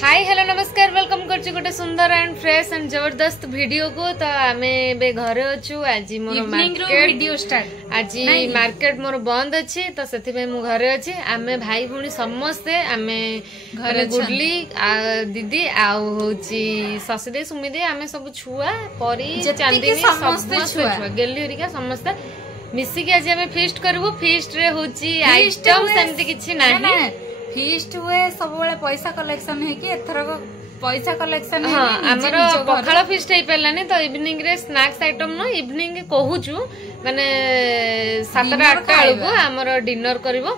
Hi hello नमस्कार welcome करछु गोटे सुंदर एंड फ्रेश एंड जबरदस्त वीडियो को। तो आमे बे घरे अछु। आज मोर मार्केट वीडियो स्टार्ट आज मार्केट मोर बंद अछि तो सेति पे मु घरे अछि। आमे भाई भुणी समस्त आमे घरे गुडली दीदी आउ होची ससदे सुमिदे आमे सब छुआ परी चांदी समस्त छुआ गेली हरिका समस्त मिसी के आज आमे फीस्ट करबो। फीस्ट रे होची आइटम सेमति किछि नाही। फीस्ट हुए सब बेले पैसा कलेक्शन है कि एथरक पैसा कलेक्शन है। हां हमरो पखाଳ फीस्ट हे परलानी तो इवनिंग रे स्नैक्स आइटम न इवनिंग कहूछु माने 7-8 आलू हमरो डिनर करबो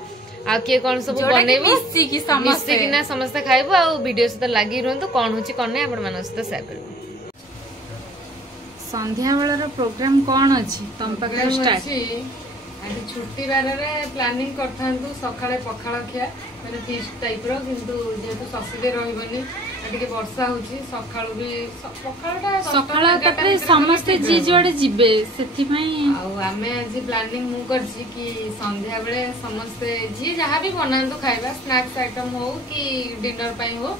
आ के कोन सब बनेबो मिसी कि ना समस्त खाइबो आ वीडियो से लागी रहंतु कोन होची कोन नै आपण मानस तो शेयर करबो। संध्या बेलर प्रोग्राम कोन अछि तम पकरे स्टार्ट आज छुट्टी बार रे प्लानिंग करथांतु सखाळे पखाळ खिया माने फीस्ट टाइप रो किंतु जेतु ससीदे रहइबनी आटिके वर्षा होची सखाळु भी पखाळटा सखाळा तकरे समस्त जी जोडे जिबे सेति पई आ हमें आज प्लानिंग मु करछि कि संध्या बेले समस्त जी जहां भी बनांतु खाइबा स्नैक्स आइटम हो कि डिनर पई हो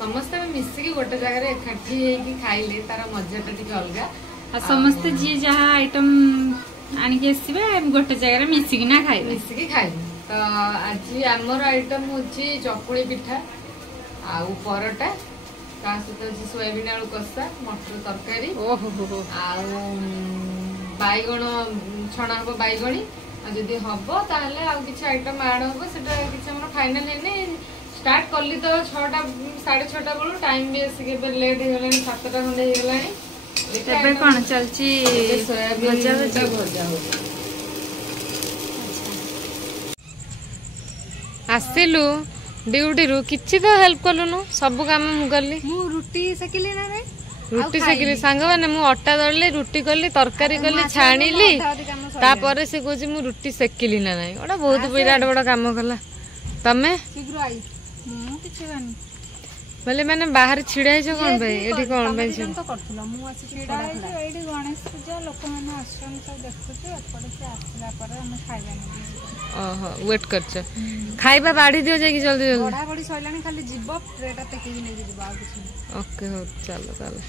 समस्त में मिसी की गोटे जगह रे इकट्ठी हे कि खाइले तार मजा त टिके अलगा आ समस्त जी जहां आइटम आनी के सिबे गोटे जगह मिसी कि ना खाइ तो आज आमर आइटम होची चकुली पिठा आ परोटा ता सहित सोयाबीन आलू कसा मटर तरकारी ओहो आ बैगण छणा हम बैगणी जदि हम ताहले आ किछि आइटम ऐड हम सेटा किछि हमर फाइनल हेने स्टार्ट करली तो 6टा 6:30 बेलू टाइम भी आसिके लेट हे गलानी 7टा खंडे हे गलानी एबे कोन चलची भजा भजा हो आसिलु ड्यूटी रु किछि तो हेल्प कलुनु सब काम मु करली मु रोटी सेकिली ना रे रोटी सेकिली सांग माने मु आटा दळली रोटी करली तरकारी करली छाणीली तापर से कोजी मु रोटी सेकिली ना नाही ओडा बहुत विराट बड़ा काम कला तमे शीघ्र आई मु किछि बानी बोले मैंने बाहर छिड़ा है जो कोन भाई एठी कोन भाई छ तो करथुला मु आसी छिड़ा है एठी गणेश पूजा लोक माने आश्रम सब देखुचे एपडे से आसला पर हम खाइबानी ओहो वेट करछ खाइबा बाढी दियो जाई कि जल्दी जल्दी बड़ा बड़ी सइलानी खाली जीव प्लेटा टेकी नै जीव आ किछ ओके हो चलो चलो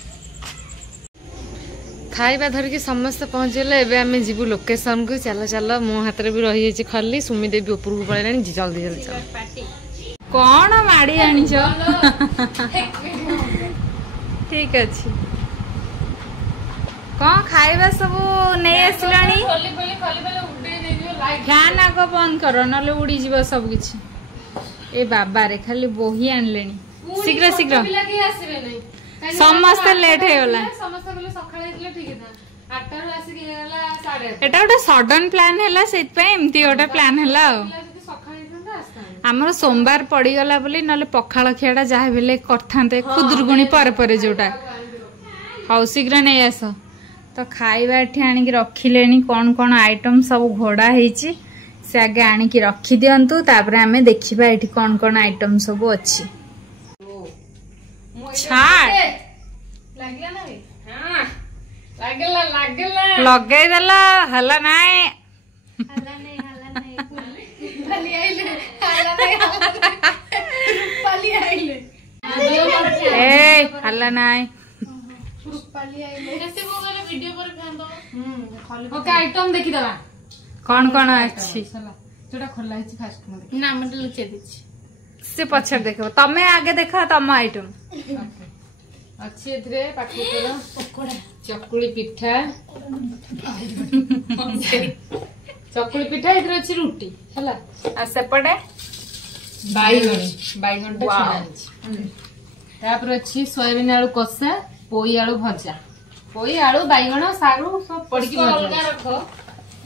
खाइबा धर के समस्त पहुंचले एबे हमें जीवु लोकेशन को चलो चलो मो हाथ रे भी रही छै खल्ली सुमी देवी ऊपर को पळेलानी जल्दी जल्दी चलो कौन माड़ी आनी ठीक अच्छे कौन खाइबा सब नहीं आसलानी फैन आग बंद कर ना उड़ी जीव सब किछि ए बाबा रे खाली बोही आनलेनी शीघ्र शीघ्र समस्त लेट हे गला एटा गोटे सडन प्लान हैला सेत पे एमती गोटे प्लान हैला आमर सोमवार पड़ीगला बोली नले पखाळ खियाटा जहा बेले करथांते खुदुरगुणी पर जोटा हाउ शीघ्र नहीं आस तो खाइबा एठी आनी की रखिलेनी कोन कोन आइटम सब घोड़ा हेची से आगे आनी की रखी दियंतु तापर हमें देखिबा एठी कोन कोन आइटम सब अछि छाड़ लागला ना हां लागला लागला लगे देला हला नाय हला नहीं पली आइले हला नहीं पली आइले ए हला नाय पली आइले जैसे वो वाला वीडियो पर ध्यान दो ओके आइटम देखि दबा कोन कोन अछि जोटा खोला है फास्ट में ना मन लुचे दिछि से पछर देखो तमे आगे देखा तम आइटम अच्छी एथरे पाखु तोरा पकोड़ा चकुली पिठा चकुली पिठा इधर अच्छी रोटी हला आ सेपटे बैगन तापर अच्छी सोयाबीन आलू कसा पोई आलू भजा पोई आलू बैगन सारू सब पड़की अलगा रखो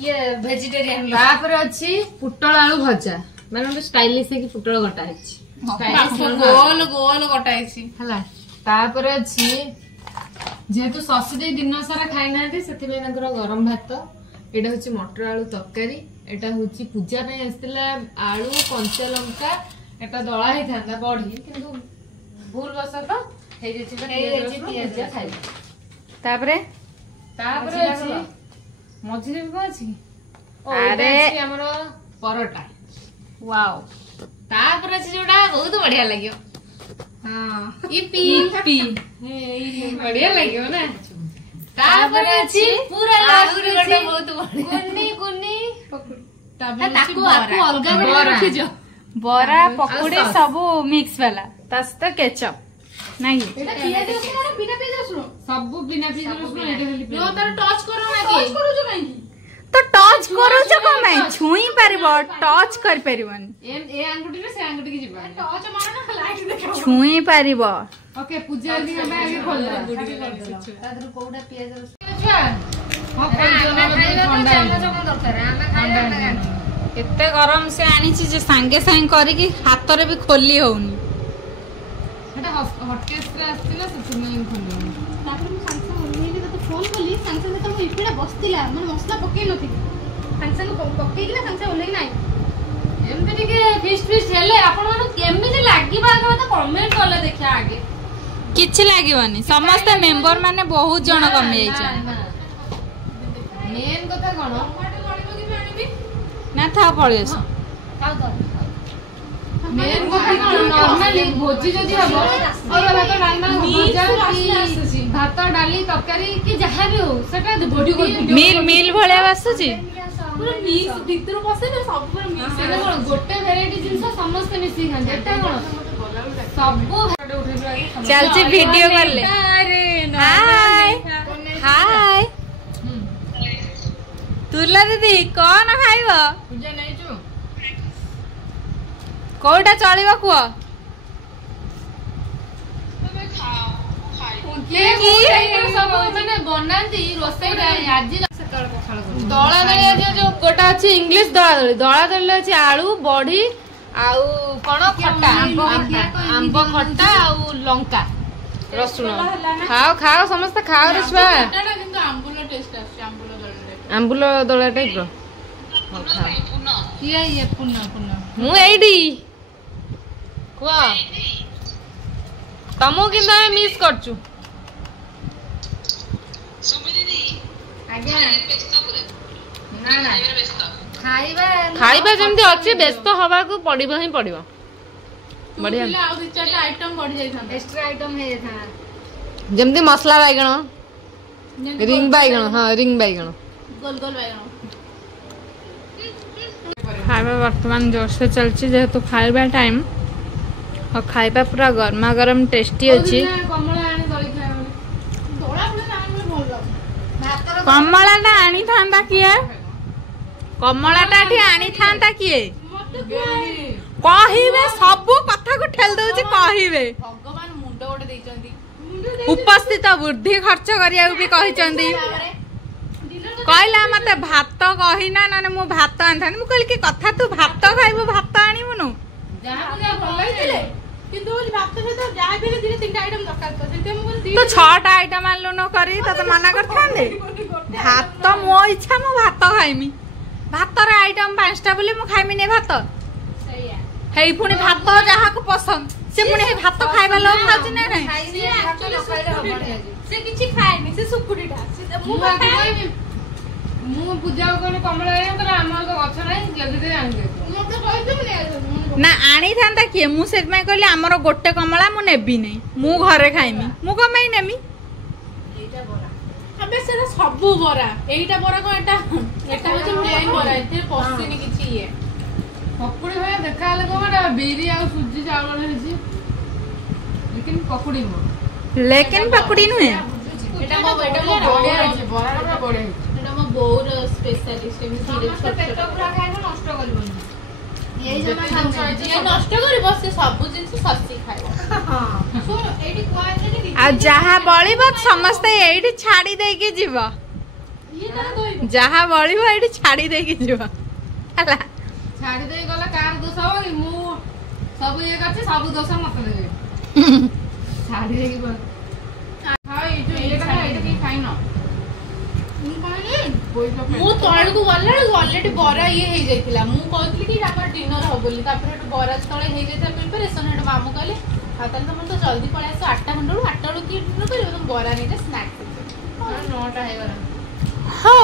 ये वेजिटेरियन तापर अच्छी पुटल आलू भजा माने स्टाइलिश है कि पुटल गटा है स्टाइलिश गोल गोल गटा है हला तापर अच्छी जेहेतु ससी दे दिन सारा खाई ना से गरम भात एटा हूँ मटर आलू तरकारी एटा हूँ पूजा आसला आलू कंचा लंका एटा दला ही था बढ़ी किंतु भूल बस तो मझे भी कौन अच्छी अरे हमर परोटा वाओ तापर अच्छी जोटा बहुत बढ़िया लगे हाँ इपी बढ़िया लगे ना तापर अछि पूरा लागुरे बहुत कुन्नी कुन्नी ताको आको अलगा कर रखि जो बरा पकोड़ी सब मिक्स वाला ता सहित केचप नहीं एटा पियाज रसुन ना बिना पियाज रसुन सब बिना पियाज रसुन एटा खाली लो तार टच करो ना कि टच करू जो काई तो टच करू जो कम छुई परबो टच कर परबनी ए आंगुठी ना से आंगुठी की जिबा टच मारो ना लाइट देखो छुई परबो ओके पूजा दिन में आगे खोल तादर कोडा पियाज रसुन छुआ हां एते गरम से आनी छी जे संगे संग करी कि हाथ रे भी खोली होउनी एटा हॉटकेस रे आस्तिला से मैं खोली तापर मु संग संग ओलेली तो फोन कली संग संग तो इपीडा बसतिला माने मसला पकेई नथि संग संग पकेई दिला संग संग ओलेई नाही एमते टिके फिस्ट हेले आपण माने केमिति लागिबा आगे तो कमेंट करले देखिया आगे किछ लागिवनी समस्त मेंबर माने बहुत जण कमी जाई मेन कथा कोन ना था पळे आस मेन कथा कोन नॉर्मली भोजी जदी हबो और भात डालना भजा की भात डाली तरकारी की जहां भी हो सेटा बॉडी मिल भळे आसुची पूरा मिक्स भीतर बसे ना सब पूरा मिक्स एटा कोन गोटे वैरायटी जिंस समस्त मिसी खान एटा कोन सब उठे उठे चलची वीडियो कर ले हाय हाय तुरला दीदी कौन खाइब पूजा नहीं छु कोटा चलिबा कुआ के सब माने बनांती रोसई आजी सकाळ पखाळ दळा दळी जो कोटा अछि इंग्लिश दळा दळी अछि आलू बढी आउ कोन खट्टा आंब खट्टा आउ लंका रसुन खाओ खाओ समस्त खाओ रे छुआ किंतु आंबुल टेस्ट आछि आंबुल दळा टाइप रो खाओ किया ये पुन्ना पुन्ना मु एडी कुआ तमो किंदा मिस करछु खाइबा जेमती अछि व्यस्त हवा को पड़िबो ही पड़िबो बढ़िया आ दु चारटा आइटम बढ़ जाई था एक्स्ट्रा आइटम है था जेमती मसला बैगण रिंग बैगण हां रिंग बैगण गोल गोल बैगण खाइबा वर्तमान जोर से चलची जेहेतु खाइबा टाइम और खाइबा पूरा गरमा गरम टेस्टी अछि कमला आनी दळी खाइबा दळा पुरा नाम भल लाग कमला टा आनी थांदा किए कमला टा ठी आनी थांदा किए कहिबे सब कथा को ठेल दउची कहिबे भगवान मुंड ओटे दैचंदी उपस्थित बुद्धि खर्च करिया भी कहिचंदी कहला मते भात कहिना ना मु भात आनथानी मु कहली कि कथा तू भात खाइबो भात आनिबुनु जहां पूजा भल होइले किंतु ओली भात सहित जाय बेले दिने तीनटा आइटम दरकार तो सेते मु बोल तो 6टा आइटम आनलो न करी त मना करथांदे भात मो इच्छा मु भात खाइमी भात रे आइटम 5टा बोली मु खाइमी ने भात सहीया हेई पुनी भात जहा को पसंद से पुनी हे भात खाइबा लो खाउची नै नै खाइबे एक्चुअली खाइले हबनी से किछि खाएनी से सुकुडीटा से मु खाइबे मु पूजा कोन कमला आया तो हमर तो गछ नै जल्दी दे आनबे मु तो कहते मने ना आनी थांदा के मु सेत में कहली हमर गोटे कमला मु नेबी नै मु घरे खाइमी मु कमाई नेमी एटा बरा अबे सेरा सब बरा एटा बरा को एटा एटा होचे प्लेन बरा एते पसिनी किछि ये पकोड़ी भया देखा हले कोमडा बीरी आ सुजी चावल हेछि लेकिन पकोड़ी मो लेकिन पकड़ी नुए एटा मो बढ़िया हेछि बराबर बढ़िया हेछि एटा मो बहुत स्पेशलिस्ट एमि धीरे छोट पेट पूरा खाइबो नष्ट करबोनी ये जमा खाउ ये नष्ट करिबो से सब जिंस सस्ती खाइबो हां सुन एडी क्वालिटी दी आ जहा बळिबो समस्त एडी छाडी देई के जीवो ये तर दोई जहा बळिबो एडी छाडी देई के जीवो हला छाड़ी दे गला कार दोष हो कि मु सब ये करछि सब दोष मत देबे छाड़ी दे कि हां ये जो ये का एटा की खाइ न मु तळ को गल्ला ऑलरेडी बरा ये हे जाइतिला मु कहतली कि हमर डिनर हो बोली तापर एट बरा तळे हे जाइता प्रिपरेशन एट मामू कहले आ तन त मन तो जल्दी पळे आसो 8टा घंटा 8टा रो की डिनर करियो तुम बरा नै जे स्नैक्स 9टा हे गरा हो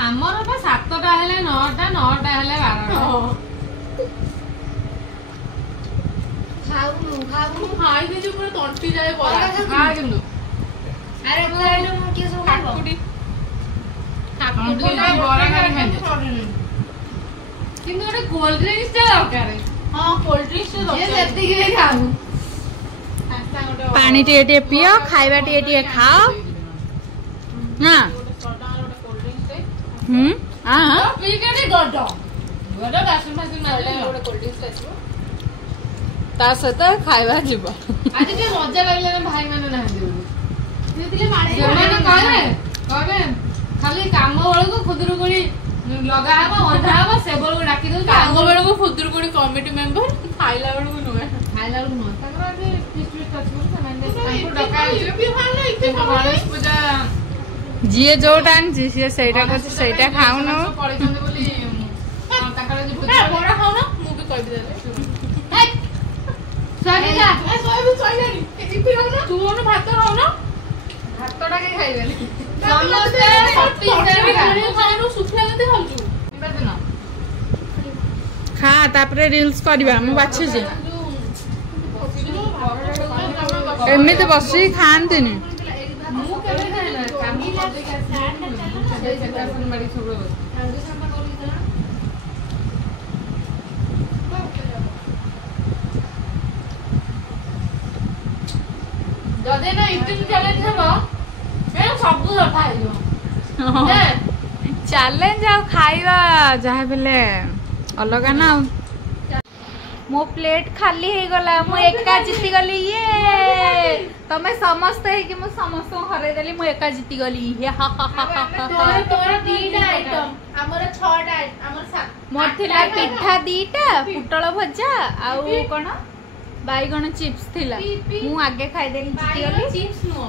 हमर बा 7टा हेले 9टा 9टा हेले 12टा ଖାଇ ଦେଇଛୁ ପୁରା ତଣ୍ଟି ଯାଏ ବରା ଖା କିନ୍ତୁ ଆରେ ଠାକୁଟି ବରା ଖାଲି ଖାଇଦେ କିନ୍ତୁ ଗୋଟେ କୋଲ୍ଡ ଡ୍ରିଙ୍କସ୍ ଟା ଦରକାର ହଁ କୋଲ୍ଡ ଡ୍ରିଙ୍କସ୍ ଯେତିକି ବି ଖାଉ ପାଣି ଟିକେ ଟିକେ ପିଅ ଖାଇବା ଟିକେ ଟିକେ ଖାଅ ନା ତା ସହିତ ଖାଇବା ଯିବ ଆଜି ଟିକେ ମଜା ଲାଗିଲା ଭାଇ ମାନେ ନାହାନ୍ତି କହିବେ ଖାଲି କାମ ବେଳକୁ ଖୁଦୁରୁକୁଣୀ ଲଗା ହବ ବନ୍ଧା ହବ ସେ ବେଳକୁ ଡାକି ଦଉଛି କାମ ବେଳକୁ ଖୁଦୁରୁକୁଣୀ କମିଟି ମେମ୍ବର ଖାଇଲା ବେଳକୁ ନୁହେଁ ଖାଇଲା ବେଳକୁ ନୁହଁ ତାଙ୍କର ଆଜି ଫିଷ୍ଟ ଫିଷ୍ଟ ଅଛି ବୋଲି ସେମାନେ ତାଙ୍କୁ ଡକା ହେଇଛି ଗଣେଶ ପୂଜା ଯିଏ ଯୋଉଟା ଆଣିଛି ସିଏ ସେଇଟା କରୁଛି ସେଇଟା ଖାଉନୁ ପଳେଇଛନ୍ତି ବୋଲି ତାଙ୍କର ଆଜି ବରା ଖାଉନ ମୁଁ ବି କହିବି ଦେଲେ ତୁ ଭାତ ଖାଉନ ଭାତଟା କେହି ଖାଇବେନି ଶୁଖିଲା କେତେ ଖାଉଛୁ ଖା ତାପରେ ରିଲ୍ସ କରିବା ମୁଁ ବାଛୁଛି ଏମିତି ବସିକି ଖାଆନ୍ତିନି ମୁଁ କେବେ ଖାଇନା କାମ ଯଦି ନା ଇଟିଂ ଚ୍ୟାଲେଞ୍ଜ ହବ ସବୁ ସଫା ହେଇଯିବ ଚ୍ୟାଲେଞ୍ଜ ଆଉ ଖାଇବା ଯାହା ବେଲେ ଅଲଗା ନା ଆଉ ମୋ ପ୍ଲେଟ ଖାଲି ହେଇଗଲା ମୁଁ ଏକା ଜିତିଗଲି ଇଏ ତମେ ସମସ୍ତେ ହେଇକି ମୁଁ ସମସ୍ତଙ୍କୁ ହରେଇଦେଲି ମୁଁ ଏକା ଜିତିଗଲି ମୋର ଥିଲା ପିଠା 2ଟା ପୁଟଳ ଭଜା ଆଉ କଣ ବାଇଗଣ ଚିପ୍ସ ଥିଲା ମୁଁ ଆଗେ ଖାଇଦେଲି ଜିତିଗଲି ଚିପ୍ସ ନୁହଁ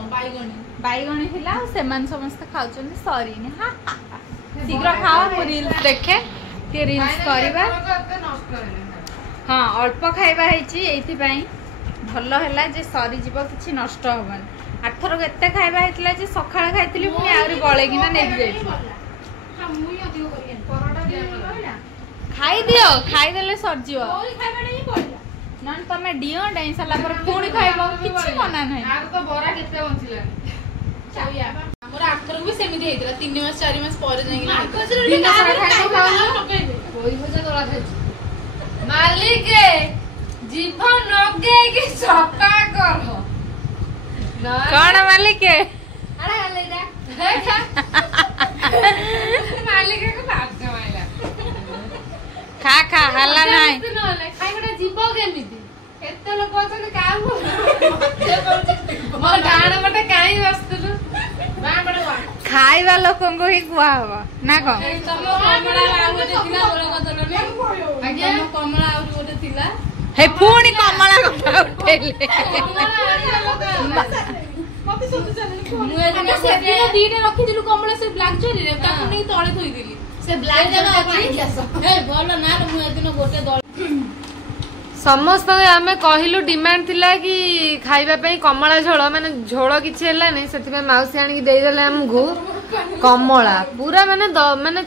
ବାଇଗଣୀ ଥିଲା ଆଉ ସେମାନେ ସମସ୍ତେ ଖାଉଛନ୍ତି ସରିନି ଶୀଘ୍ର ଖାଅ ମୁଁ ରିଲ୍ସ ଦେଖେ ଟିକେ ରିଲ୍ସ କରିବା ହଁ ଅଳ୍ପ ଖାଇବା ହେଇଛି ଏଇଥିପାଇଁ ଭଲ ହେଲା ଯେ ସରିଯିବ କିଛି ନଷ୍ଟ ହବନି ଆରଥର କେତେ ଖାଇବା ହେଇଥିଲା ଯେ ସକାଳେ ଖାଇଥିଲି ପୁଣି ଆହୁରି ବଳେଇକିନା ନେଇକି ଯାଇଥିଲି ଖାଇଦିଅ ଖାଇଦେଲେ ସରିଯିବ ନହେଲେ ତମେ ଡିଅ ଡାଇ ସାରିଲା ପରେ ପୁଣି ଖାଇବ କିଛି ମନା ନାହିଁ ବରା କେତେ ବଞ୍ଚିଲାନି ଆମର ଆରଥରକୁ ବି ସେମିତି ହେଇଥିଲା 3 ମାସ 4 ମାସ ପରେ ଯାଇକି ମାଲିକ ଜୀବ ନଗେଇକି ସଫା କର କଣ ମାଲିକ ଖା ଖା ହେଲା ନାହିଁ ଖାଇବାଟା ଯିବ କେମିତି କେତେ ଲୋକ ଅଛନ୍ତି କାହାକୁ ମୋ ଡାହାଣ ପଟେ କାହିଁ ବସିଥିଲୁ ଖାଇବା ଲୋକଙ୍କୁ ହିଁ କୁହାହବ ନା କଣ କମଳା ଆହୁରି ଗୋଟେ ଥିଲା ହେ ପୁଣି କମଳା କଥା ଉଠେଇଲେ ଦିଟା ରଖିଥିଲୁ କମଳା ସେ ବ୍ଲାକ୍ ଜରିରେ ତାକୁ ନେଇ ତଳେ ଥୋଇଦେଲି ସେ ବ୍ଲାକ୍ ଭଲ ନା ମୁଁ ଏଦିନ ଗୋଟେ ସମସ୍ତଙ୍କୁ ଆମେ କହିଲୁ ଡିମାଣ୍ଡ ଥିଲା କି ଖାଇବା ପାଇଁ କମଳା ଝୋଳ ମାନେ ଝୋଳ କିଛି ହେଲାନି ସେଥିପାଇଁ ମାଉସୀ ଆଣିକି ଦେଇଦେଲେ ଆମକୁ କମଳା ପୁରା ମାନେ ମାନେ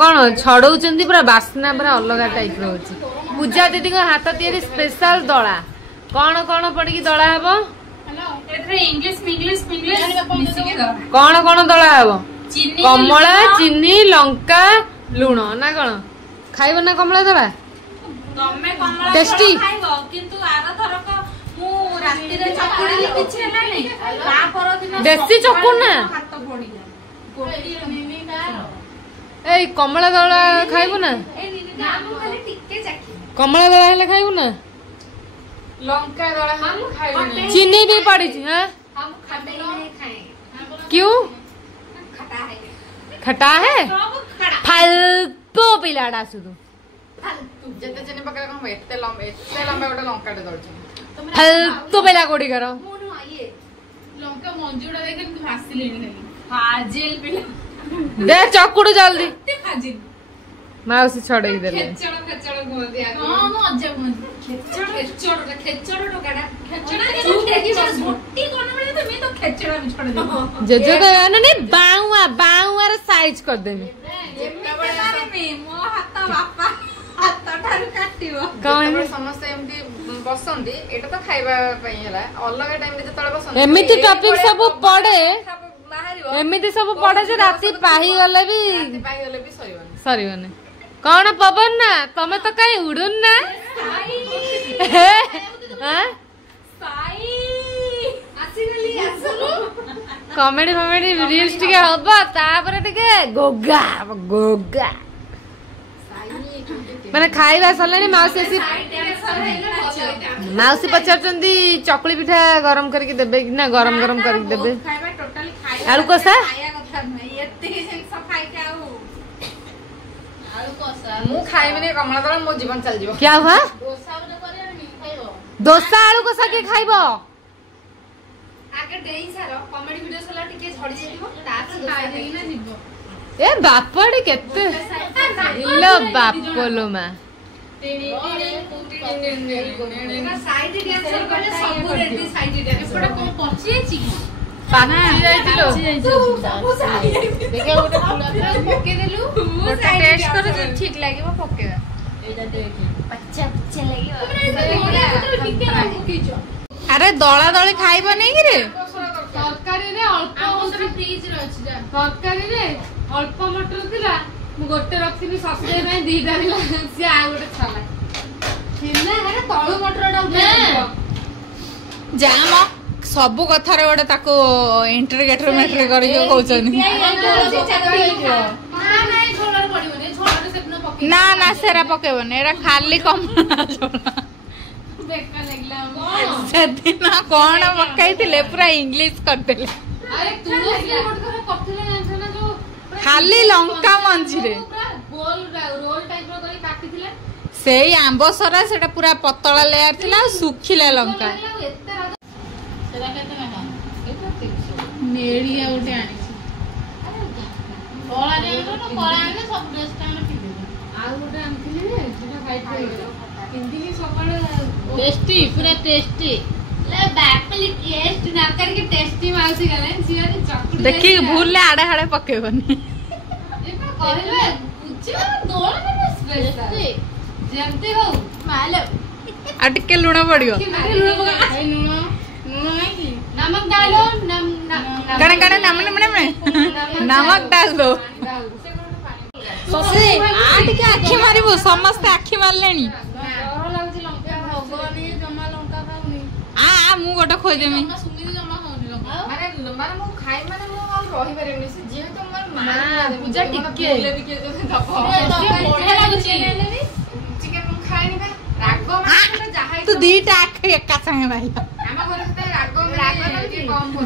କଣ ଛଡଉଛନ୍ତି ପୁରା ବାସ୍ନା ପୁରା ଅଲଗା ଟାଇପ ର ହଉଛି ପୂଜା ଦିଦିଙ୍କ ହାତ ତିଆରି ସ୍ପେଶାଲ ଦଳା କଣ କଣ ପଡିକି ଦଳା ହବ କଣ କଣ ଦଳା ହବ କମଳା ଚିନି ଲଙ୍କା ଲୁଣ ନା କଣ ଖାଇବ ନା କମଳା ଦଳା टेस्टी किंतु आरथरक मु राती रे चकुड़ी किछ हेलानी ता पर दिन देसी चकुड़ ना हाथ पड़ी जा गोटी निनी का ए कमला दळा खाइबो ना ए निनी ना मु खाली टिके चाखी कमला दळा हेले खाइबो ना लंका दळा हम खाइबो चीनी भी पड़ी छी हां हम खटाई नहीं खाएंगे क्यों खटा है सब खड़ा फालतू पिलाडा सुदु जेते चीनी पका कम एते लंबा गोटे लंकाटे दळछ फालतू पिला कोडी करो मोनु आइए लंका मंजुडा देखे तू हासिलेनी खाली फाजिल पिला दे चकुड़ जल्दी ते फाजिल माउसी छड़ेई देले खेचड़ घुमदी आ हां मो अज्जा घुमदी खेचड़ टोकाडा तू देखि बस मोटी कोन बळे तुमी तो खेचड़ा भी छोड़ दे जेजे तो नहीं बाउआ रे साइज कर देबे मो हाथ बापा हाथ ठारू काटिबो कौन समस्त एमती ବସନ୍ତି ଏଟା ତ ଖାଇବା ପାଇଁ ହେଲା ଅଲଗା ଟାଇମ ରେ ଯେତେବେଳେ ବସନ୍ତି ଏମିତି ଟପିକ ସବୁ ପଡେ ବାହାରିବ ଏମିତି ସବୁ ପଡେ ଯେ ରାତି ପାହିଗଲେ ବି ସରିବନି କଣ ପବନ ନା ତମେ ତ କାଇଁ ଉଡୁନ ନା କମେଡି ଫମେଡି ରିଲ୍ସ ଟିକେ ହବ ତାପରେ ଟିକେ ଗୋଗା ଗୋଗା ମାନେ ଖାଇବା ସରିଲାଣି ମାଉସୀ ପଚାରୁଛନ୍ତି ଚକୁଳି ପିଠା ଗରମ କରିକି ଦେବେ କି ନା ଗରମ ଗରମ କରିକି ଦେବେ ଆଳୁ କଷା ମୁଁ ଖାଇବିନି କମଳା ଦଳ ମୋ ଜୀବନ ଚାଲିଯିବ क्या हुआ ଦୋସା ଆଳୁ କଷା କିଏ ଖାଇବ ଆଗେ ଦେଇ ସାର କମେଡି ଭିଡିଓ ସଲା ଟିକେ ଝଡି ଯାଇଥିବ ତାପରେ ଖାଇ ଦେଇକିନା ଯିବ ଏ ବାପଡି କେତେ ଇଲୋ ବାପଲୋ ମା ସାଇଡ ଡ୍ୟାନ୍ସର କଲେ ସବୁ ରେଡି ସାଇଡ ଡ୍ୟାନ୍ସ ଏପଟେ କୋ ପଚି ଅଛି ପାଚି ଯାଇଥିଲୁ ଦେଖେ ଗୋଟେ ଫୁଲ ପକେଇ ଦେଲୁ ଗୋଟେ ଟେଷ୍ଟ କର ଯେ ଠିକ ଲାଗିବ ପକେଇବା ଏଇଟା ଦେଖେ ପଚ୍ଚା ପଚ୍ଚା ଲାଗିବ ଟିକେ ପକେଇଛ ଆରେ ଦଳା ଦଳି ଖାଇବ ନେଇକିରେ ତରକାରୀରେ ଅଳ୍ପ ଫ୍ରିଜ ରେ ଅଛି ଯା ତରକାରୀରେ ଅଳ୍ପ ମଟର ଥିଲା ମୁଁ ଗୋଟେ ରଖିଥିଲି ସସେଇ ପାଇଁ ଦିଟା ଥିଲା ସିଏ ଆଉ ଗୋଟେ ଛାଲା ଥିଲା ଆରେ ତଳୁ ମଟରଟା ଉଠେଇବ ଯାମ ସବୁ କଥାରେ ଗୋଟେ ତାକୁ ଇଣ୍ଟରଗେଟର ମେଟ୍ରି କରିକି କହୁଛନ୍ତି ନା ନା ସେରା ପକେଇବନି ଏରା ଖାଲି କମଳା ଝୋଳ ସେଦିନ କଣ ପକାଇଥିଲେ ପୁରା ଇଂଲିଶ କରିଦେଲେ ଖାଲି ଲଙ୍କା ମଞ୍ଜିରେ ସେଇ ଆମ୍ବ ସରା ସେଟା ପୁରା ପତଳା ଲେୟାର ଥିଲା ଆଉ ଶୁଖିଲା ଲଙ୍କା ନେଳିଆ ଗୋଟେ ଆଣିଛି କଳା ଆଣିଲେ ସବୁ ଡ୍ରେସ୍ ଟା ଆମେ ପିନ୍ଧିବୁ ଆଉ ଗୋଟେ ଆଣିଥିଲି ଯେ ସେଟା ହ୍ୱାଇଟ୍ ହେଇଗଲା ପିନ୍ଧିକି ସକାଳେ टेस्टी पूरा टेस्टी ले बापली टेस्ट ना करके टेस्टी माउसी गले सिया चकुड़ी देखि भूल ले आड़े हाड़े पकेबनी ये पर कहले कुछ दोळ में स्पेशल जेमते हो मालो आ टिके लुण पड़ियो लूण नहीं की नमक डालो कणे कणे नमक डाल दो ससे आ टिके आखी मारिबो समस्त आखी मारलेनी आ मु गोटे खोई देमी पूजा टिके तू दीटा आखी एका संगे भाई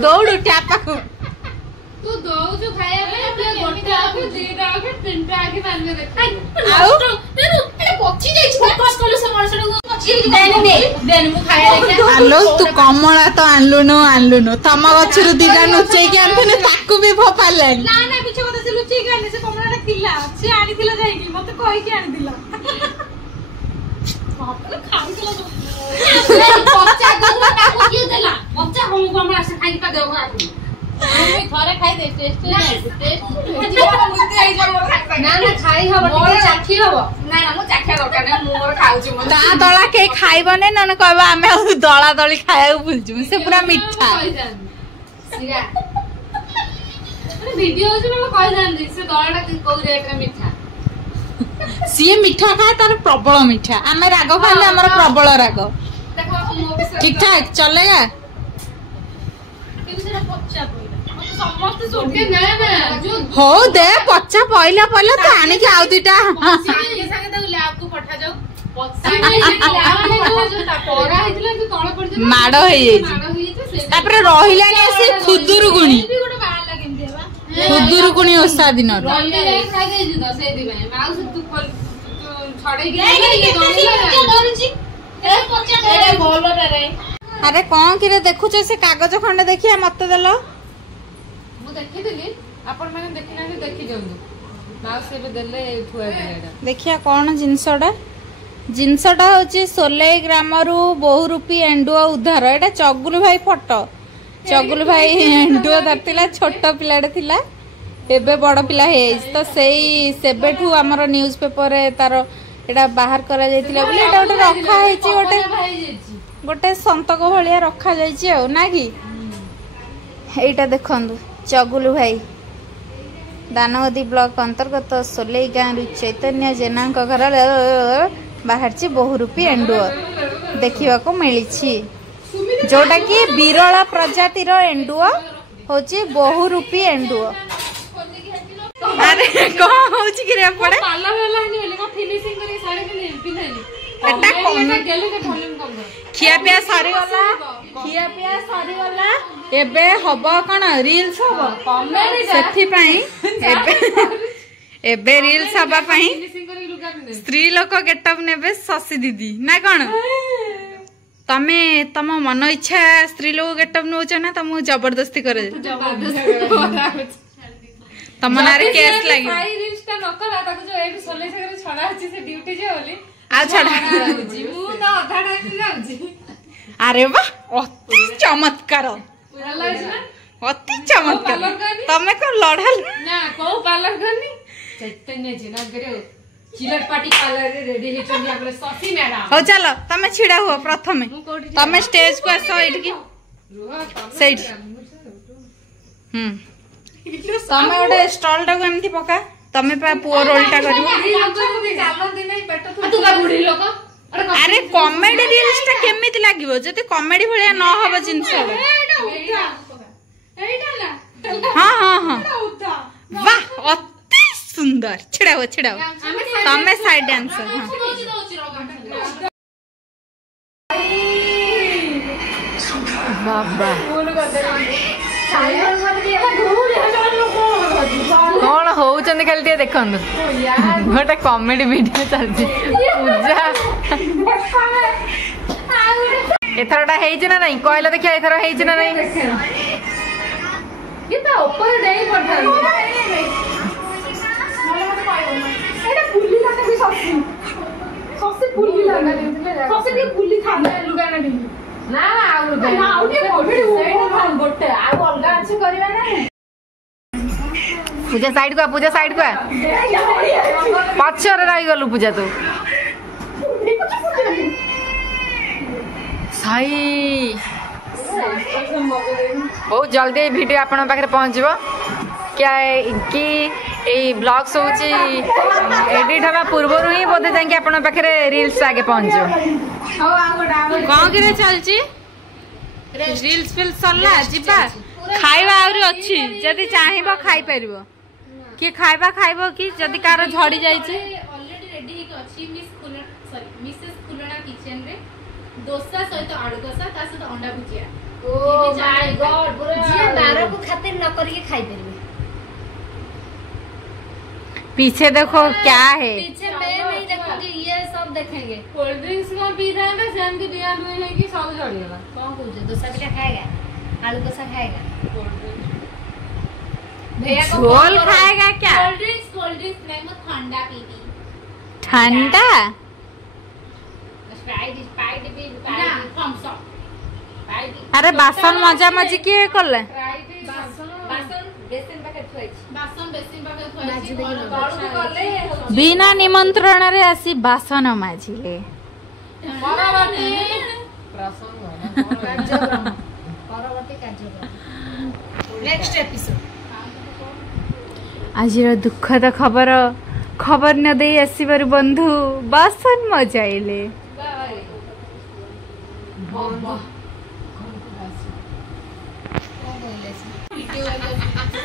दौड़ ट्यापा को तू दौजु खाया में गोटे आके दीटा आके तीनटा आके मारने देख आउ ए पची जाई फोकस करू से मरसड पची देन मु खाया लेके आलो तू कमला तो आनलुनो तम गछरु दीटा नुचै के आनथिने ताकू भी फोपाले ना ना पीछे কথা से लुचि गाने से कमलाटा थिला से आनी थिला जाईकी मते कहि के आनी थिला बापरे खाई थिला बच्चा गरुआ काको किए देला बच्चा हम हमरा से खाई पा देबो आकु हम थरे खाई दे टेस्ट जीवन मुते आई जा ना ना खाई हबो टिके चाखी हबो ना ना मु चाखिया दरकार नै मु मोर खाउची मु ता दला के खाइबने नन कहबा आमे दला दली खाया भूलजु से पूरा मिठा सिरा वीडियो जे मैं कहि जान से दळाटा को रेट रे मिठा सीए मिठा खाए तार प्रबल मिठा आमे राग खाले हमर प्रबल राग देखो मो ठीक ठाक चलेगा किसे पच्चा समस्त ओके ना ना जो हो दे पच्चा पहला तो आने के आउ दीटा संगे संगे तो लैब को पठा जाओ माड़ हो रही खुदुरुकुणी खुदुरुकुणी ओषा दिन अरे कौन कि देखुच से कागज खंडे देखिए मत देल देखिया कौन जिनसटा हूँ सोलेई ग्रामर बहुरूपी एंडुआ उद्धार एटा चगुलू भाई फटो चगुलू भाई एंडुआ धरती छोट पिलाटे थिला एबे बड़ पिला है तो सेबेठू आमर न्यूज पेपर तार एटा बाहर करा जायतिला बोले एटा गोटे रखा है गोटे गोटे संतक भाया रखा जाइए ना कि एटा देखंदु चगुलू भाई दानगदी ब्लॉक अंतर्गत सोलेई गाँव चैतन्य जेना घर बाहर बहुरूपी एंडुअर देखा मिली जोटा कि विरला प्रजातिर एंडुअर हूँ बहुरूपी एंडुअर। अरे कौन हो पड़े खिया पिया सरीगला एबे हब कौन रील्स हम एबे रील्स हवा स्त्री लोक गेटअप नेबे शशि दीदी ना कौन तमे तम मन इच्छा स्त्री लोक गेटअप नौच ना तुमको जबरदस्ती करे तम ना केस लगी अरे वाह अति चमत्कार अति चमत्कार तमे कौन लड़ल ना को पार्लर करनी चैतन्य जिनागर चिलट पार्टी पार्लर रे रेडी हे चंदी आपले ससी मैडम हो चलो तमे छिड़ा हुआ प्रथमे तमे स्टेज को आसो एठ की सेठ तमे ओडे स्टॉल टा एमती पका तमे पा पुओ रोलटा करिवो तू का बुढ़ी लोक अरे कॉमेडी रील्स टा केमिति लागिवो जति कॉमेडी भलिया न हबो जिंस हां हां हां वाह अति सुंदर छिड़ाओ तमे साइड डांसर बाबा कौन होउचंदी खाली टे देखंदु गोटे कॉमेडी वीडियो चलछि पूजा एथरटा हेइछि ना नहीं कहला देखिया एथर हेइछि ना नहीं ये तो ऊपर नहीं पड़ता एटा पुल्ली लाने भी ससी पुल्ली लाने ससी भी पुल्ली खाने लुगा ना ना गोटे आउ अलगा अच्छे करबा ना पूजा साइड को पछरे रही गलु पूजा तू सही बहुत जल्दी वीडियो आपण पाखे पहुंचबो क्या कि ए ब्लॉग्स होची एडिट हवा पूर्वरु ही बोधे जाके आपण पाखे रील्स आगे पहुंचो कौन कि चलची रील्स फिल सरला जिबा खाइबा आउरी अछि जदी चाहिबो खाइ परबो कि खाइबा खाइबो कि जदी कार झड़ी जाई छी ऑलरेडी रेडी हे अछि मिसेस कुलना किचन रे डोसा सहित आलू कसा ता सहित अंडा भुजिया ओ माय गॉड जे बारो को खातिर न करके खाइ परबे पीछे देखो क्या है पीछे मैं नहीं देखूंगी ये सब देखेंगे कोल्ड ड्रिंक्स को पी रहे हैं सेम की बिया हुए है कि सब झड़ गया कौन पूछे डोसा भी खाएगा आलू कसा खाएगा भैया को झोल खाएगा क्या कोल्ड ड्रिंक्स नहीं मैं ठंडा पीती ठंडा स्प्राइट भी थम्स अप अरे बासन मजा मजी किए करले बासन बेसिन पैकेट थोइछ बिना निमंत्रण रे आसी बासन माजिले नेक्स्ट एपिसोड आज दुखद खबर न दे आसबार बंधु बासन मजाइले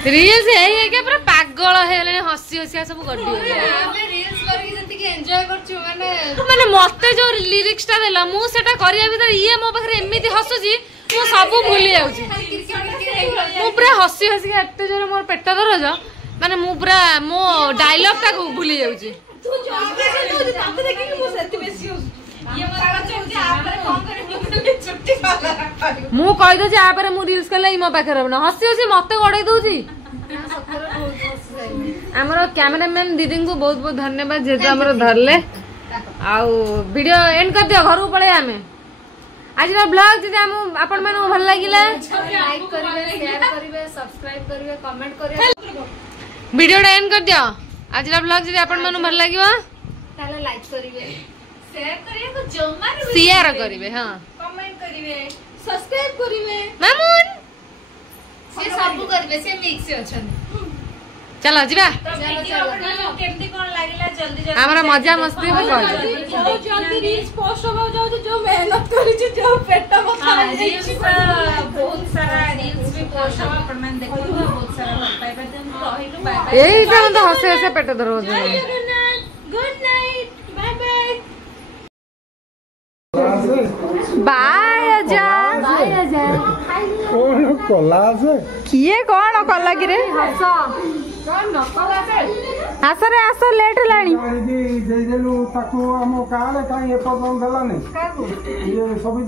रील्स है क्या पूरा पागल हेले हसी हसी सब गड्डी हमें रील्स करके जति के एन्जॉय करछु माने मते जो लिरिक्स ता देला मु सेटा करिया भीतर ये मो पाखरे एमिति हसुची मु सब भूली जाउची मु पूरा हसी हसी एते जोर मोर पेट दरज माने मु पूरा मो डायलॉग ता भूली जाउची तू जो ताते देखि कि मु सेति बेसी हो ये मरा चोटी आपरे फोन करे छुट्टी वाला मु कहि दो जे आपरे मु रील्स करले ई मो पाखरे न हसी हसी मते गडै दउची हमरो कैमरामैन दीदी को बहुत बहुत धन्यवाद जे हमरो धरले आउ वीडियो एंड कर दियो घर पळे आमे आज ब्लॉग जदि हम आपण माने भल लागिला लाइक करिवे शेयर करिवे सब्सक्राइब करिवे कमेंट करिवे वीडियो एंड कर दियो आज ब्लॉग जदि आपण माने भल लागिवा ताले लाइक करिवे शेयर करिवे को जम्मा शेयर करिवे हां कमेंट करिवे सब्सक्राइब करिवे मामुन से सब करिवे से मिक्स अछन चलो जीवा केमती कोन लागिला जल्दी जल्दी हमरा मजा मस्ती हो गई जल्दी रील्स पोस्ट हो जाओ जो मेहनत करी छी जो पेट बता रील्स बहुत सारा रील्स भी पोस्ट हो पर मैं देखो बहुत सारा पाई पर हम रहिलु बाय बाय एई टाइम तो हसे हसे पेट दर्द हो जाए good night bye bye bye अजा बाय अजय कौन कला से किए कोन कला कि रे हस कौन नकल आसे आस रे आस लेट लाणी देदेलु ताकू हम काले काई एपर्यंत देलानी ये सब